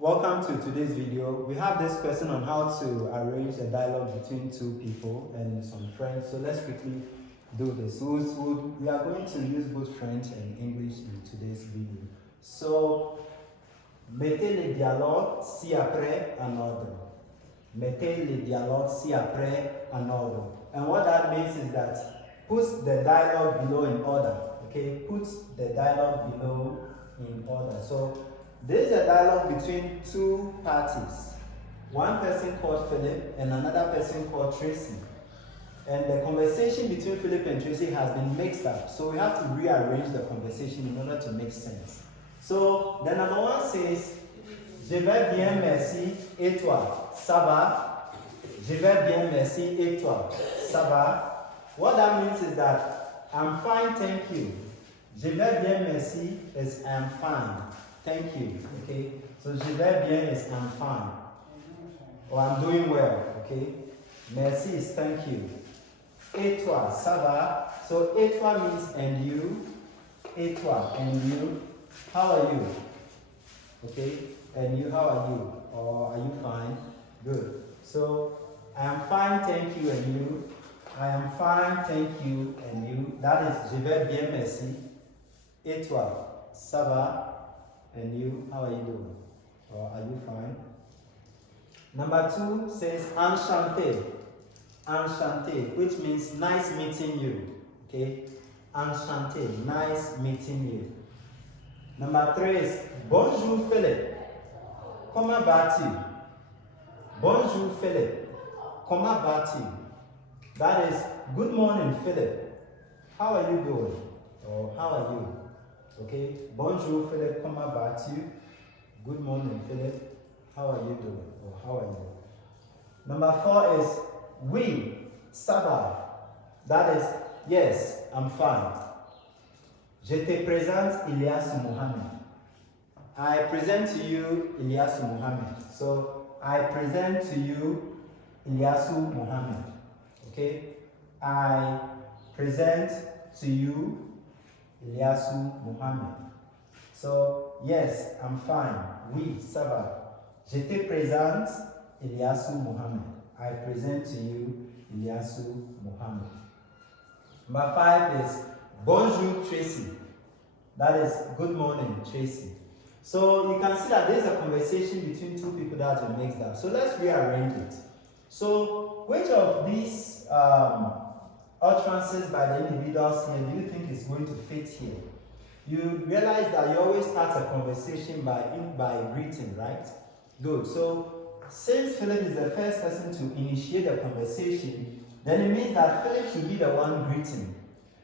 Welcome to today's video. We have this question on how to arrange a dialogue between two people and some friends. So let's quickly do this. We are going to use both French and English in today's video. So, mettez le dialogue ci-après en ordre. Mettez le dialogue ci-après en ordre. And what that means is that put the dialogue below in order. Okay, put the dialogue below in order. So, this is a dialogue between two parties. One person called Philip and another person called Tracy. And the conversation between Philip and Tracy has been mixed up. So we have to rearrange the conversation in order to make sense. So the number one says, Je vais bien, merci, et toi, ça va? Je vais bien, merci, et toi, ça va? What that means is that I'm fine, thank you. Je vais bien, merci is I'm fine. Thank you, okay? So, je vais bien is I'm fine. Or I'm doing well, okay? Merci is thank you. Et toi, ça va? So, et toi means and you. Et toi, and you. How are you? Okay? And you, how are you? Or are you fine? Good. So, I am fine, thank you, and you. I am fine, thank you, and you. That is, je vais bien, merci. Et toi, ça va? And you, how are you doing? Or are you fine? Number two says enchanté. Enchanté, which means nice meeting you. Okay? Enchanté, nice meeting you. Number three is bonjour Philippe. Comment vas-tu? Bonjour Philippe. Comment vas-tu? That is good morning Philip. How are you doing? Or how are you? Okay, bonjour Philip, comment vas-tu? Good morning Philip, how are you doing? Or how are you? Number four is oui, ça va. That is yes, I'm fine. Je te présente Ilyasu Mohammed. I present to you Ilyasu Mohammed. So I present to you Ilyasu Mohammed. Okay, I present to you Ilyasu Mohammed. So, yes, I'm fine. Oui, ça va. Je te présente Ilyasu Mohammed. I present to you Ilyasu Mohammed. Number five is bonjour Tracy. That is good morning Tracy. So you can see that there is a conversation between two people that are mixed up. So let's rearrange it. So which of these utterances by the individuals here do you think is going to fit here? You realize that you always start a conversation by greeting, right? Good. So since Philip is the first person to initiate the conversation, then it means that Philip should be the one greeting.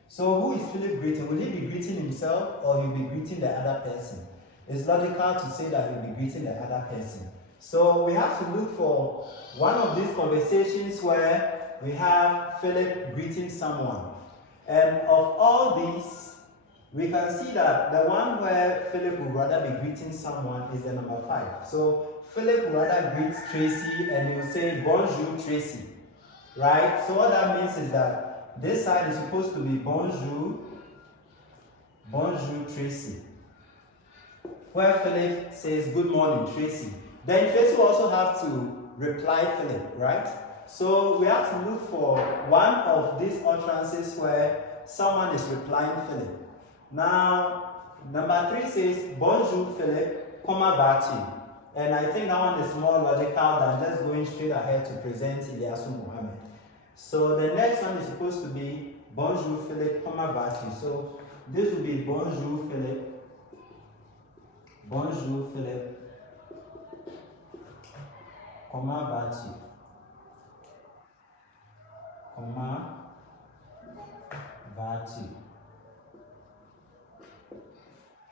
So who is Philip greeting? Will he be greeting himself or he'll be greeting the other person? It's logical to say that he'll be greeting the other person. So we have to look for one of these conversations where we have Philip greeting someone. And of all these, we can see that the one where Philip would rather be greeting someone is the number 5. So Philip would rather greet Tracy and he will say, bonjour Tracy. Right? So what that means is that this side is supposed to be bonjour, bonjour Tracy. Where Philip says, good morning Tracy. Then Tracy will also have to reply Philip, right? So we have to look for one of these utterances where someone is replying Philip. Now, number 3 says, bonjour Philip, comment vas-tu? And I think that one is more logical than just going straight ahead to present Ilyasu Mohammed. So the next one is supposed to be, bonjour Philip, comment vas-tu? So this will be bonjour Philip, bonjour Philip, comment vas-tu? Comment vas-tu?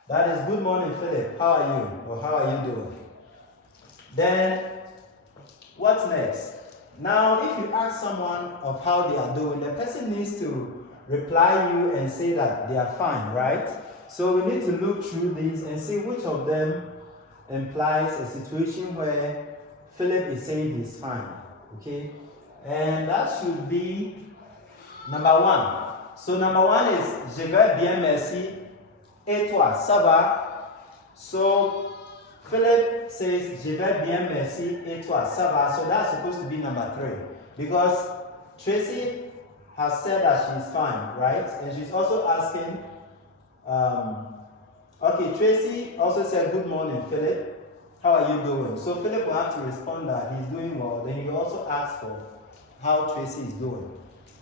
That is good morning, Philip. How are you? Or how are you doing? Then, what's next? Now, if you ask someone of how they are doing, the person needs to reply you and say that they are fine, right? So we need to look through these and see which of them implies a situation where Philip is saying he's fine, okay? And that should be number 1. So number 1 is, je vais bien, merci. Et toi, ça va? So Philip says, Je vais bien, merci, et toi, ça va. So that's supposed to be number 3. Because Tracy has said that she's fine, right? And she's also asking, okay, Tracy also said, good morning, Philip. How are you doing? So Philip will have to respond that he's doing well. Then you also ask for how Tracy is doing.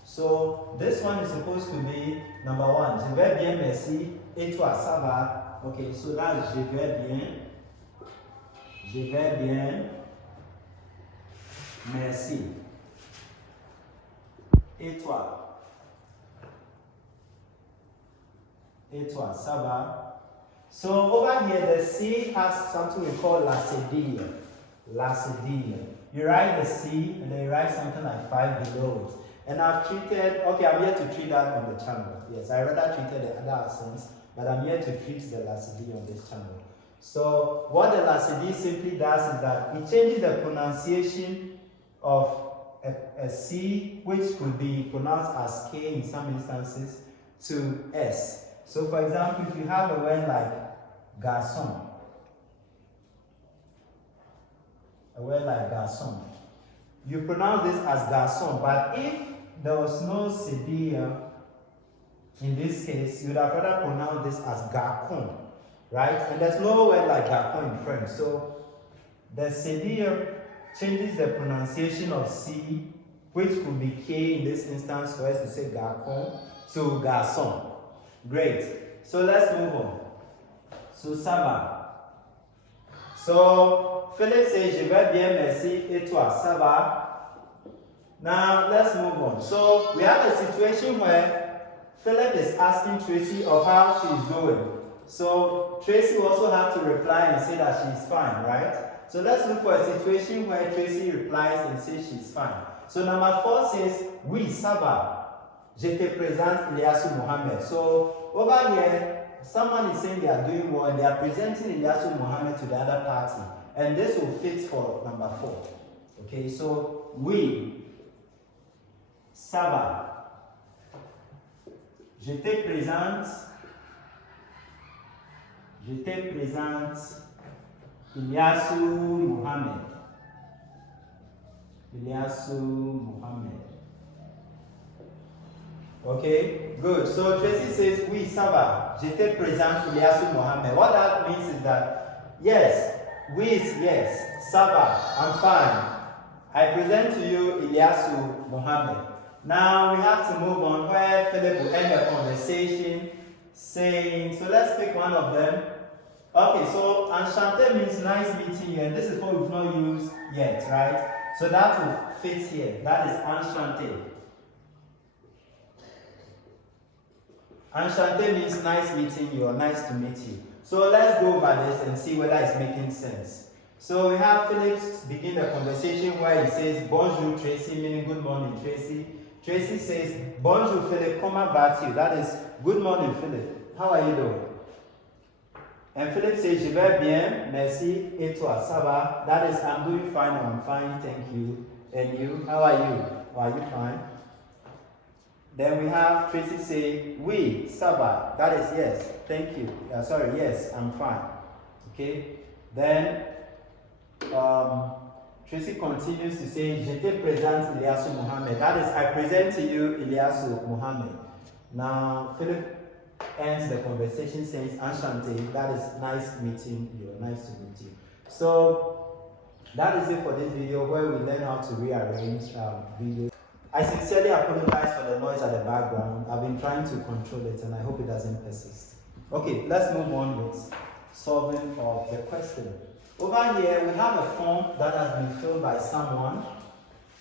So this one is supposed to be number 1. Je vais bien, merci. Et toi, ça va? Okay, so that's je vais bien. Je vais bien. Merci. Et toi? Et toi, ça va? So over here, the C has something we call la cédille. La cédille. You write the C and then you write something like 5 below it. And I've treated, okay, I'm here to treat that on the channel. Yes, I rather treated the other accents, but I'm here to treat the la cédille on this channel. So what the la cédille simply does is that it changes the pronunciation of a C, which could be pronounced as K in some instances, to S. So for example, if you have a word like garçon, a word like garçon, you pronounce this as garçon, but if there was no cédille in this case, you would have rather pronounced this as garçon, right? And there's no word like garçon in French, so the cédille changes the pronunciation of C, which could be K in this instance for us to say garçon, to garçon. Great. So let's move on. So ça va. So Philip says, je vais bien, merci, et toi, ça va? Now let's move on. So we have a situation where Philip is asking Tracy of how she's doing. So Tracy will also have to reply and say that she's fine, right? So let's look for a situation where Tracy replies and says she's fine. So number 4 says, oui, ça va. Je te présente Ilyasu Mohammed. So over here, someone is saying they are doing well and they are presenting Ilyasu Mohammed to the other party. And this will fit for number 4. Okay, so oui, ça va. Je te présente Ilyasu Mohammed. Ilyasu Mohammed. Okay, good. So Tracy says, oui, ça va. Je te présente Ilyasu Mohammed. What that means is that, yes, oui is yes, ça va, I'm fine. I present to you Ilyasu Mohammed. Now we have to move on where Philip will end the conversation saying, so let's pick one of them. Okay, so enchanté means nice meeting you, and this is what we've not used yet, right? So that will fit here. That is enchanté. Enchanté means nice meeting you or nice to meet you. So let's go over this and see whether it's making sense. So we have Philip begin the conversation where he says, bonjour Tracy, meaning good morning Tracy. Tracy says, bonjour Philip, comment vas-tu? That is, good morning Philip, how are you doing? And Philip says, je vais bien, merci, et toi, ça va? That is, I'm doing fine, I'm fine, thank you. And you, how are you? Are you fine? Then we have Tracy say, oui, ça va. That is yes, thank you. Sorry, yes, I'm fine. Okay. Then Tracy continues to say, je te présente Ilyasu Mohammed. That is, I present to you Ilyasu Mohammed. Now Philip ends the conversation saying, enchanté. That is nice meeting you. Nice to meet you. So that is it for this video where we learn how to rearrange videos. I sincerely apologize for the noise at the background. I've been trying to control it and I hope it doesn't persist. Okay, let's move on with solving of the question. Over here, we have a form that has been filled by someone,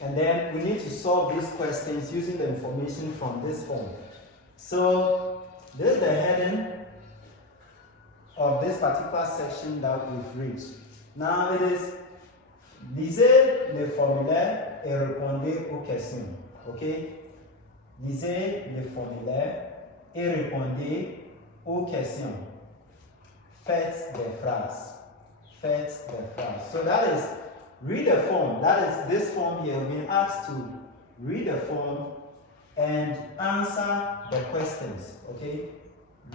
and then we need to solve these questions using the information from this form. So, this is the heading of this particular section that we've reached. Now it is, lisez le formulaire et répondez aux questions. Okay? Lisez le formulaire et répondez aux questions. Faites des phrases. Faites des phrases. So that is, read the form. That is this form here. We've been asked to read the form and answer the questions. Okay?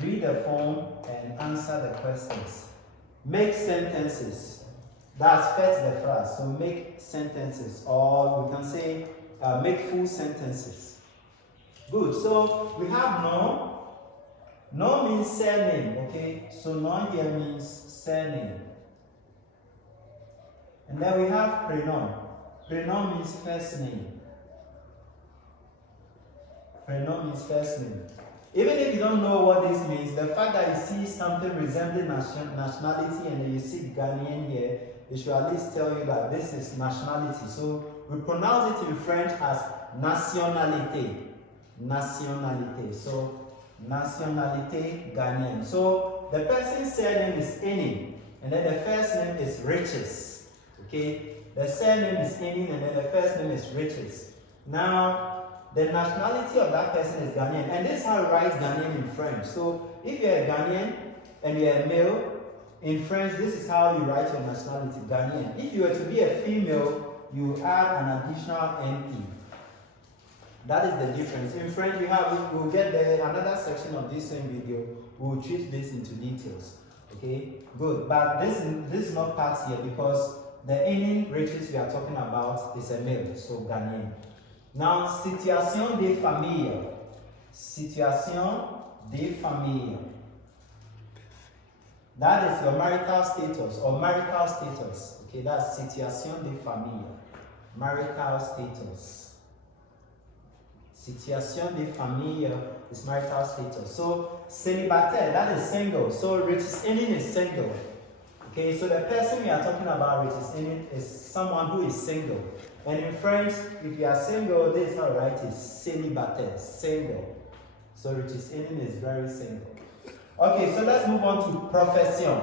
Read the form and answer the questions. Make sentences. That's faites des phrases. So make sentences, or we can say make full sentences. Good. So we have nom. Nom means surname. Okay. So nom here means surname. And then we have prénom. Prénom means first name. Prénom means first name. Even if you don't know what this means, the fact that you see something resembling nationality and then you see Ghanaian here, it should at least tell you that this is nationality. So we pronounce it in French as nationalité. Nationalité. So nationalité Ghanaian. So the person's surname is Enin, and then the first name is Riches. Okay, the surname is Enin, and then the first name is Riches. Now, the nationality of that person is Ghanaian, and this is how you write Ghanaian in French. So if you're a Ghanaian and you're a male, in French, this is how you write your nationality, Ghanaian. If you were to be a female, you add an additional NE. That is the difference. In French, we'll get there, another section of this same video, we'll treat this into details. Okay, good. But this is not part here because the Enin Riches we are talking about is a male, so Ghanaian. Now, situation de famille. Situation de famille. That is your marital status or marital status. Okay, that's situation de famille. Marital status. Situation de famille is marital status. So, célibataire, that is single. So, Riches Enin is single. Okay, so the person we are talking about, Riches Enin, is someone who is single. And in French, if you are single, this is how to write it, célibataire, single. So Riches Enin is very single. Okay, so let's move on to profession.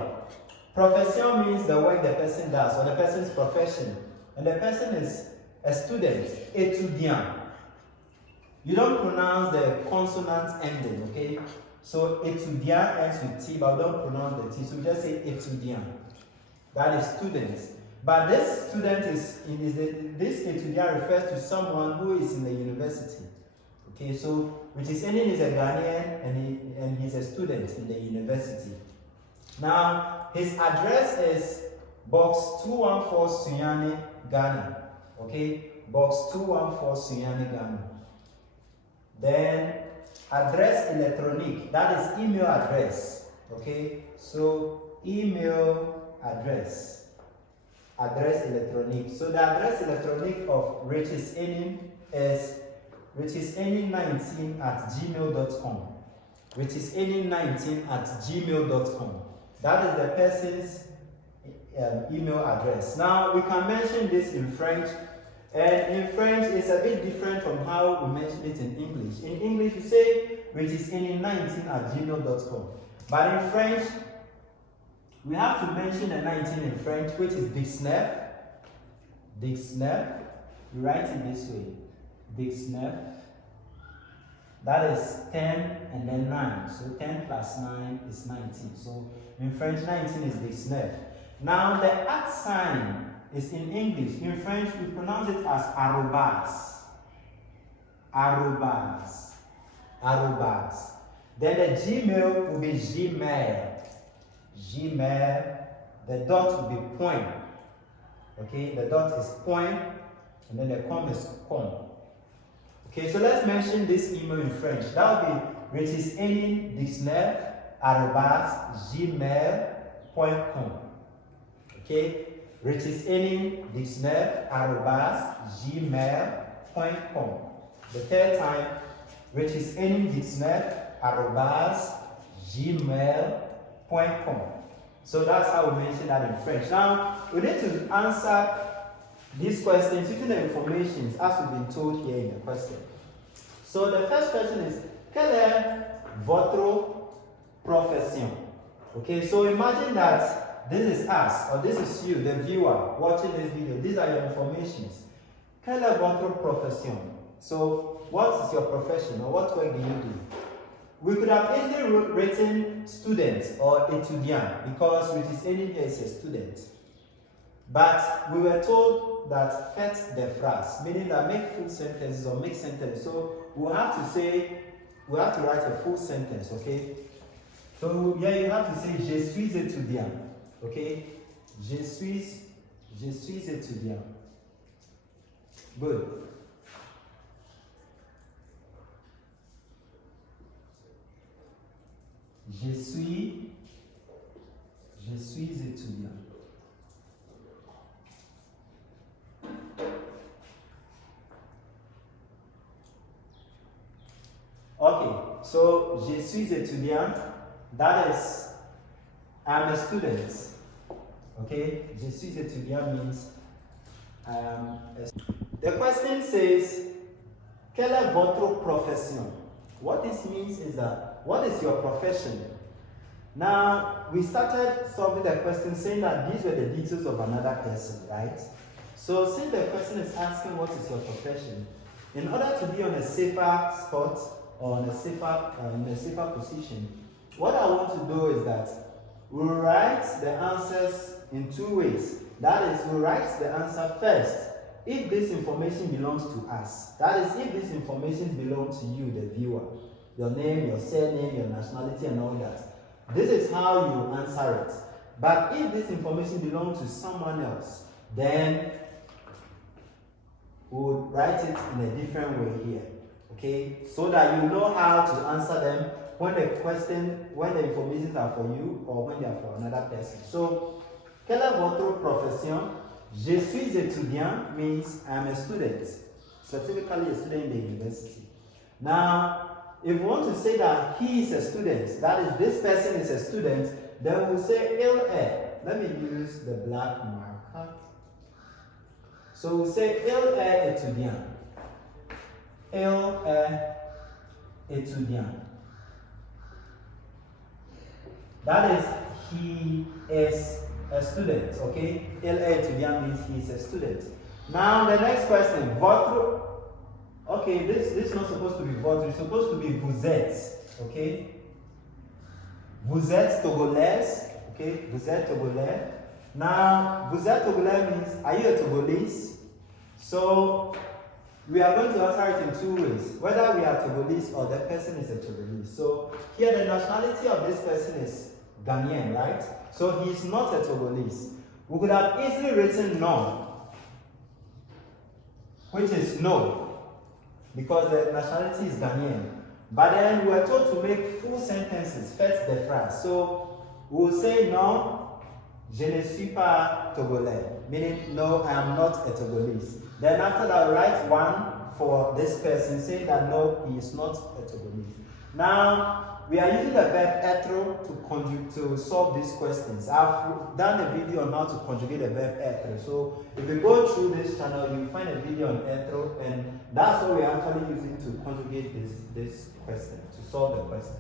Profession means the work the person does, or the person's profession. And the person is a student, étudiant. You don't pronounce the consonant ending, okay? So étudiant ends with T, but we don't pronounce the T, so we just say étudiant. That is student. But this student this étudiant refers to someone who is in the university. Okay, so Riches Enin is a Ghanaian and he's a student in the university. Now, his address is Box 214 Sunyani, Ghana. Okay, Box 214 Sunyani, Ghana. Then, address electronic, that is email address. Okay, so email address. Address electronic. So the address electronic of Riches Enin is richesenin19@gmail.com. richesenin19@gmail.com. That is the person's email address. Now we can mention this in French, and in French it's a bit different from how we mention it in English. In English we say richesenin19@gmail.com, but in French we have to mention the 19 in French, which is Dixneuf. Dixneuf. We write it this way. Dixneuf. That is 10 and then 9. So 10 plus 9 is 19. So in French, 19 is Dixneuf. Now the @ sign is in English. In French, we pronounce it as arrobas. Arrobas. Arrobas. Then the Gmail will be Gmail. Gmail, the dot will be point. Okay, the dot is point, and then the com is com. Okay, so let's mention this email in French. That will be richesenin19@gmail.com. Okay, richesenin19@gmail.com. The third time, richesenin19@gmail.com. So that's how we mention that in French. Now, we need to answer these questions using the information as we've been told here in the question. So the first question is, quelle est votre profession? Okay, so imagine that this is us, or this is you, the viewer, watching this video. These are your informations. Quelle est votre profession? So, what is your profession, or what work do you do? We could have easily written student or étudiant because Riches Enin here is a student. But we were told that faites des phrases, meaning that make full sentences or make sentences. So we have to write a full sentence, okay? So here you have to say je suis étudiant, okay? Je suis Je suis étudiant. Good. Je suis étudiant. Okay, so je suis étudiant, that is, I'm a student. Okay, je suis étudiant means I am a student. The question says, quelle est votre profession? What this means is that, what is your profession? Now, we started solving the question saying that these were the details of another person, right? So, since the person is asking what is your profession, in order to be on a safer spot or on a safer, in a safer position, what I want to do is that we'll write the answers in two ways. That is, we'll write the answer first if this information belongs to us. That is, if this information belongs to you, the viewer. Your name, your surname, your nationality, and all that. This is how you answer it. But if this information belongs to someone else, then we would write it in a different way here. Okay? So that you know how to answer them when the informations are for you or when they are for another person. So, quelle est votre profession? Je suis étudiant means I'm a student, specifically a student in the university. Now, if we want to say that he is a student, that is, this person is a student, then we'll say il est. Let me use the black marker. So we'll say il est étudiant. Il est étudiant. That is, he is a student, okay? Il est étudiant means he is a student. Now the next question, votre. Okay, this is not supposed to be votre, it's supposed to be vous êtes, okay? Vous êtes Togolese, okay? Vous êtes Togolais. Now, vous êtes Togolais means, are you a Togolese? So, we are going to answer it in two ways, whether we are Togolese or the person is a Togolese. So, here the nationality of this person is Ghanaian, right? So, he is not a Togolese. We could have easily written no, which is no, because the nationality is Ghanaian. But then we are told to make full sentences, first the phrase. So we will say non, je ne suis pas Togolais, meaning no, I am not a Togolese. Then after that, write one for this person, saying that no, he is not a Togolese. Now, we are using the verb être to solve these questions. I've done a video on how to conjugate the verb être. So if you go through this channel, you'll find a video on être, and that's what we're actually using to conjugate this question, to solve the question.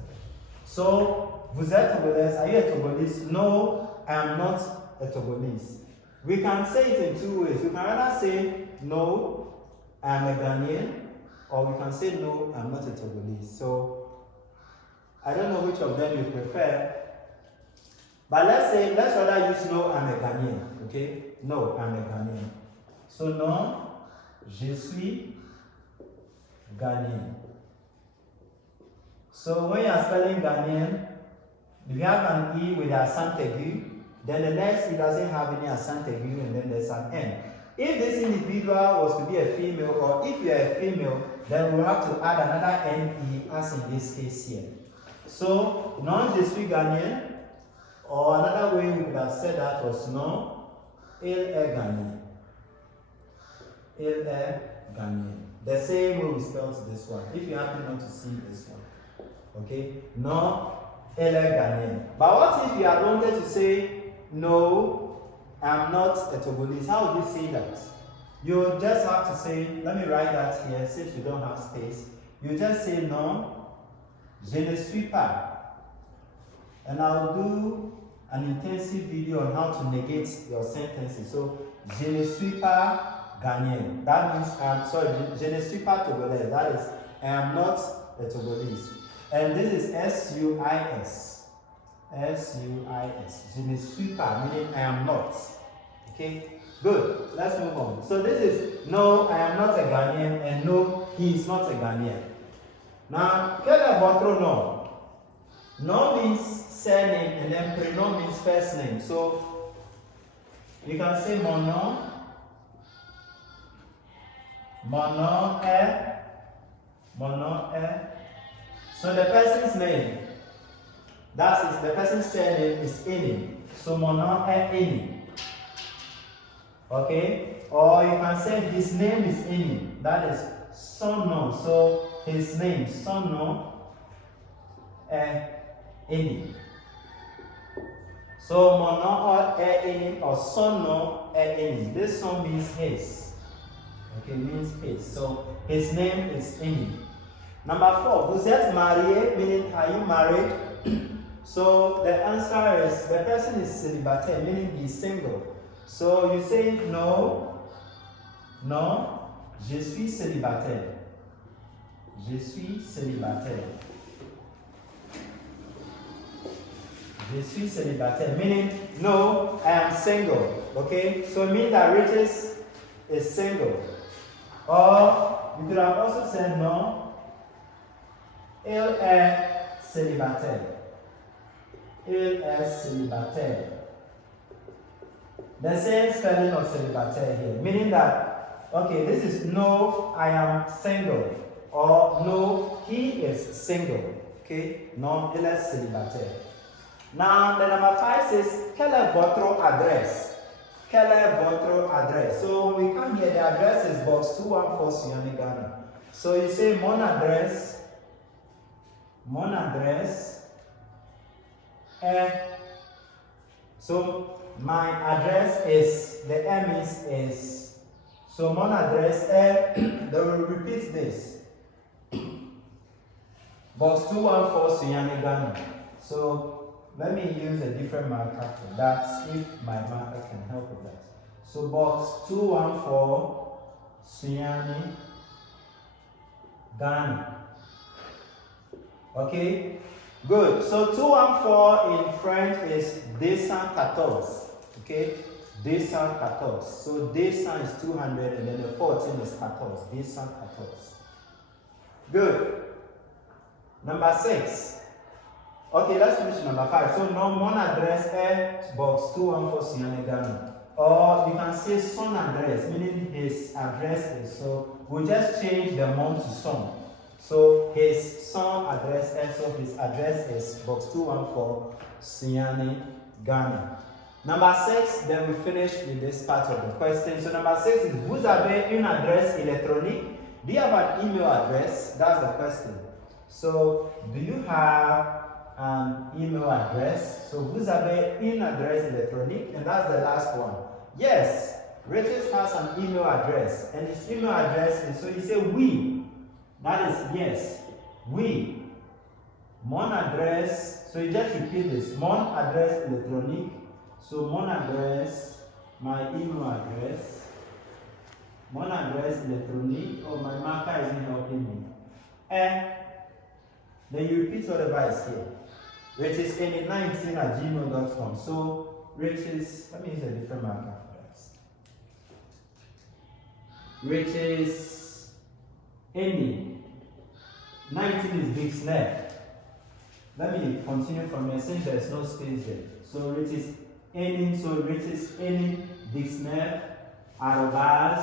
So, vous êtes Togolese? Are you a Togolese? No, I am not a Togolese. We can say it in two ways. We can either say, no, I am a Ghanaian, or we can say, no, I'm not a Togolese. So, I don't know which of them you prefer, but let's rather use no, I'm a Ghanaian, okay? No, I'm a Ghanaian. So, non, je suis Ghanaian. So, when you are spelling Ghanaian, if you have an E with accent aigu, then the next E doesn't have any accent aigu, and then there's an N. If this individual was to be a female, or if you are a female, then we'll have to add another NE, as in this case here. So, non je suis Ghanaian, or another way we would have said that was non, il est Ghanaian. Il est Ghanaian. The same way we spelled this one, if you happen not to see this one. Okay? Non, il est Ghanaian. But what if you had wanted to say, no, I'm not a Togolese? How would you say that? You just have to say, let me write that here since you don't have space. You just say, non, je ne suis pas. And I'll do an intensive video on how to negate your sentences. So, je ne suis pas Ghanaian. That means, je ne suis pas Togolese. That is, I am not a Togolese. And this is S-U-I-S. S-U-I-S. Je ne suis pas, meaning I am not. Okay? Good. Let's move on. So this is, no, I am not a Ghanaian, and no, he is not a Ghanaian. Now, quel est votre nom? Nom means surname, and then prénom means first name. So, You can say mon nom. Mon nom est. Mon nom est. So the person's name, that is the person's surname is Eni. So mon nom est Eni. Okay? Or you can say his name is Eni. That is son nom. So his name, son nom est Eni. So mon nom est Eni or son nom est Eni. This son means his. Okay, means his. So his name is Eni. Number 4, vous êtes marié, meaning are you married? So the answer is the person is célibataire, meaning he is single. So you say no, non, je suis célibataire. Je suis célibataire. Je suis célibataire, meaning no, I am single. Okay, so it means that Riches is single. Or you could have also said no. Il est célibataire. Il est célibataire. The same spelling of célibataire here, meaning that, okay, this is no, I am single, or no, he is single. Okay, non, il est célibataire. Now, the number 5 says, quelle est votre adresse? Quelle est votre adresse? So, when we come here, the address is box 214 Sunyani, Ghana. So, you say, mon adresse est, so my address is, the M is, so mon adresse est, they will repeat this, box 214 Sunyani, Ghana. So let me use a different marker for that, if my marker can help with that. So box 214 Sunyani, Ghana. Okay, good. So 214 in French is 214. Okay, 214. So 200 is 200 and then the 14 is 14. 214. Good. Number 6. Okay, let's finish number 5. So now mon adresse est box 214 Sunyani, Ghana. Or you can say son address, meaning his address is. So we'll just change the mon to son. So his son address, and so his address is box 214 Sunyani, Ghana. Number 6, then we finish with this part of the question. So number 6 is, vous avez une adresse électronique? Do you have an email address? That's the question. So do you have an email address? So vous avez une adresse électronique? And that's the last one. Yes, Riches has an email address. And his email address is, so you say oui. That is yes. Oui. Mon adresse. So you just repeat this. Mon adresse électronique. So mon adresse, my email address. Mon adresse électronique. Oh, my marker isn't helping me. And then you repeat whatever is here. riches19@gmail.com. So riches, let me use a different marker for that. Riches any. 19 is big snare. Let me continue from here since there is no space there. So Riches any, so Riches any big snare @gmail.com.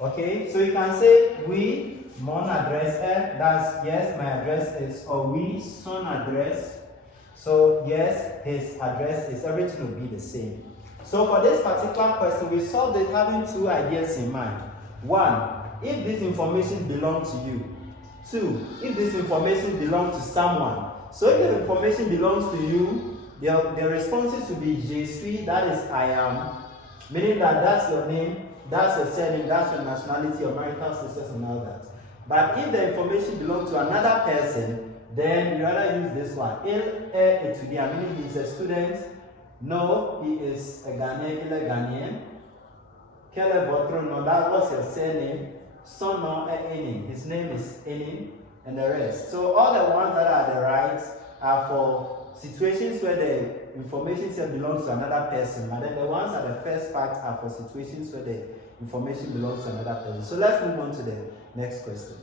Okay, so you can say oui, mon adresse est, that's yes, my address is, or oui, son address. So yes, his address is, everything will be the same. So for this particular question, we solved it having 2 ideas in mind. 1, if this information belongs to you. 2, if this information belongs to someone. So if the information belongs to you, the responses will be je suis, that is I am, meaning that that's your name, that's your surname, that's your nationality, your marital status and all that. But if the information belongs to another person, then you rather use this one. Il est étudiant, meaning he is a student. No, he is a Ghanaian, il est Ghanaian. Quel est votre nom? That was your surname. Son nom est Enin. His name is Enin, and the rest. So all the ones that are the right are for situations where the information still belongs to another person, and then the ones at the first part are for situations where the information belongs to another person. So let's move on to the next question.